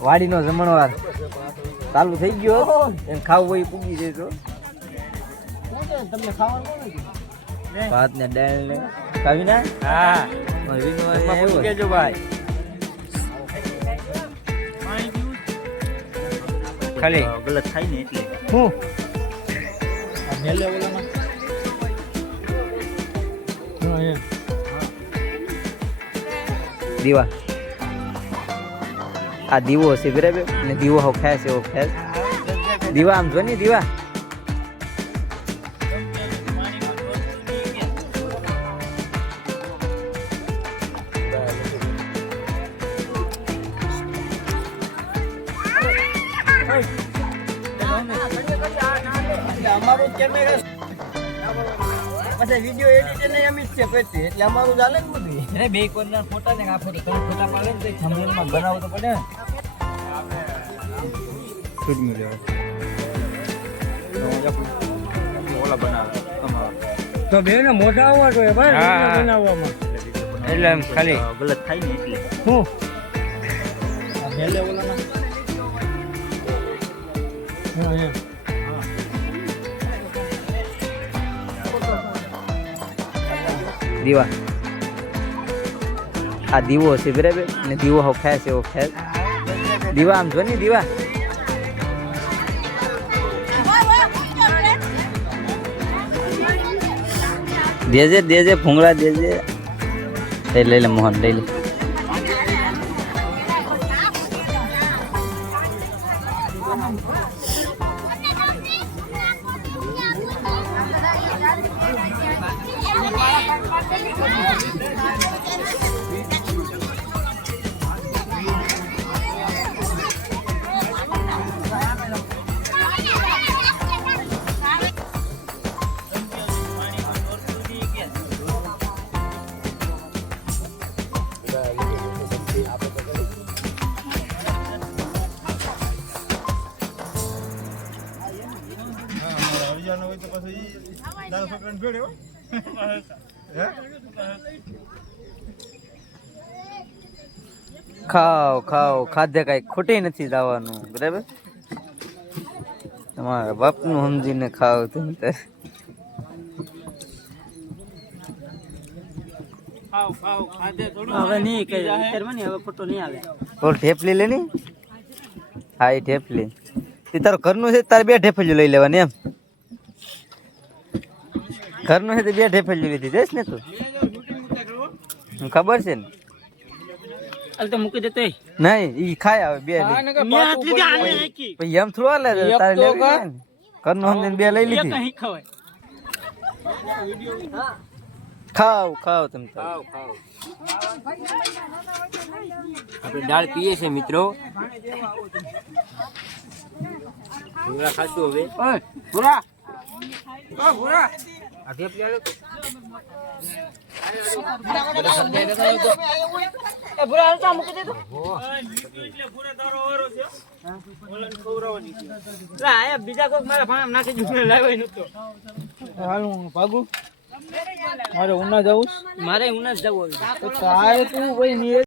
વાડીનો જમણવાર ચાલુ થઈ ગયો એમ ખાવું હોય પૂગી જાય તો તમને ખાવાનું ભાત ને દાળ ને ખાવી ના હા કેજો ભાઈ ખાલી ગલત થાય ને એટલે હું દીવા આ દીવો હશે બરાબર ને દીવો હો ખાય છે એવો ખાય દીવા આમ જો ને દીવા અમારું કેમેરા પછી વિડિયો એડિટર ને એમ જ છે પછી એટલે અમારું ચાલે ને બધું અરે બે કોરના ફોટા ને આ ફોટો ત્રણ ફોટા પાડે ને તો થંબનેલ માં બનાવવું તો પડે ખુદ મળ્યો ઓલા બનાવે તો બે ને મોટા આવવા જોઈએ ભાઈ બનાવવામાં એટલે એમ ખાલી ગલત થાય ને એટલે હું આ બેલે ઓલામાં દીવા આ દીવો હશે બરાબર ને દીવો હો ખાય છે એવો ખાય દીવા આમ જો ને દીવા દેજે દેજે ભૂંગળા દેજે લઈ લે મોહન લઈ લે ખાઓ ખાઓ ખાધે કઈ ખોટી નથી જવાનું બરાબર તમારા બાપનું સમજીને ખાઓ તમે હવે નહીં કઈ કરવાની હવે ફોટો નહીં આવે તો ઠેપલી લે ની હા એ ઠેપલી તે તારું ઘરનું છે તારે બે ઠેપલીઓ લઈ લેવાની એમ ઘરનું છે તો બે ઠેપલીઓ લીધી જઈશ ને તું ખબર છે ને હાલ તો મૂકી દેતો નહીં ઈ ખાય આવે બે પછી એમ થોડું હાલે તારે લેવી હોય ને. ઘરનું સમજીને બે લઈ લીધી ખાવ ખાવ તમે આપણે દાળ પીએ છે મિત્રો ભૂરા ખાશું હવે ભૂરા ભૂરા આ ઠેપલી આલો ભૂરા હાલતા મૂકી દેતો બીજા કોઈ મારા ભામ નાખી દીધું લાવ્યો નતો હાલ હું ભાગું મારે ઉના જવું મારે ઉના જ જવું તારે તું ભાઈ